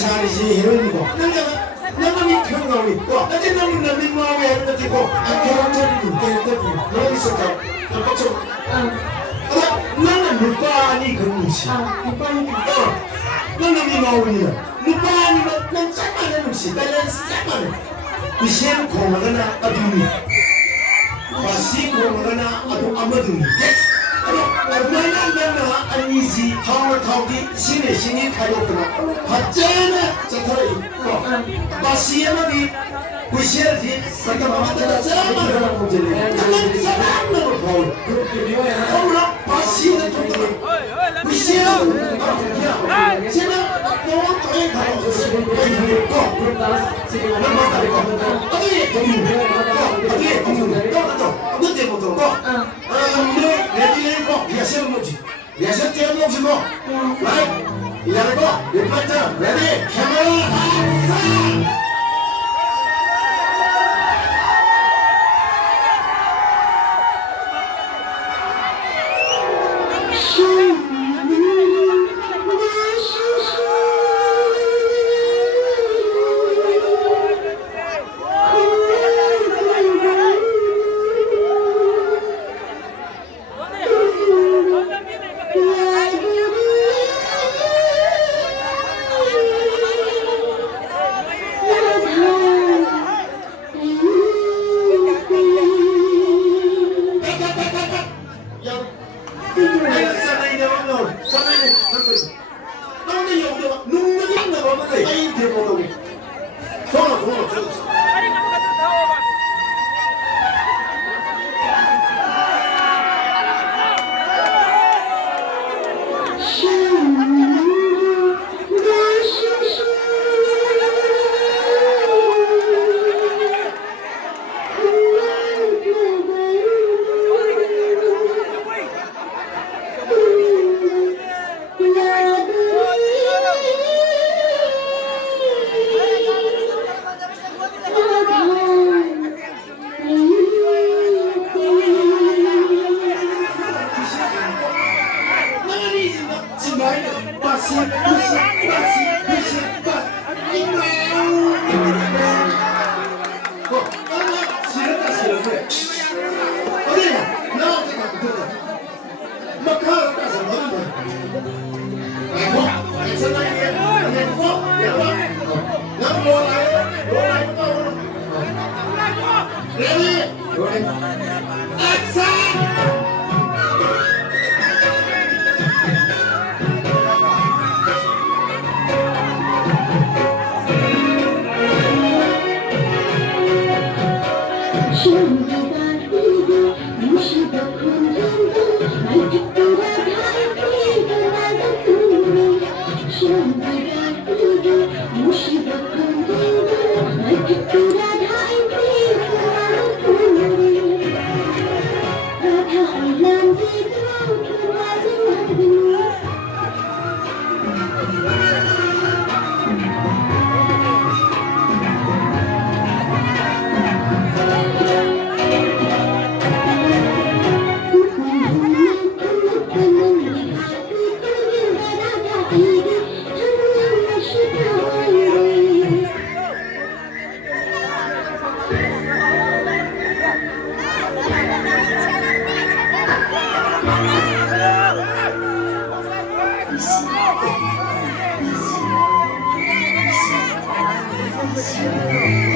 샤리시 헤로인이고 남남이 평가하고 있고 어제 남이 마음에 했다 되고 결혼전이 됐다 그런 있었다 빡쳐 나는 루파니 그런 음식 남이 마음이야 루파니가 난 짝만한 음식 나는 짝만해 이 시험 공하거나 아두니 마시 공하거나 아두 아마두니 얼마나 내가 아니지 하울 타오기 신이 가요구나 봤잖아 저털에 있고 마시에만이 구시에지 잠깐만 짜마를 하고 문제네 그만 사람으로 가올 어머나 마시에는 좀 구시에는 그냥 제가 너무 더해 가고 어디에 동물 언제 못 들고 리허설 띄워놓으시고 라이브 이하고 리포트 레디 카메라 액션 Thank you.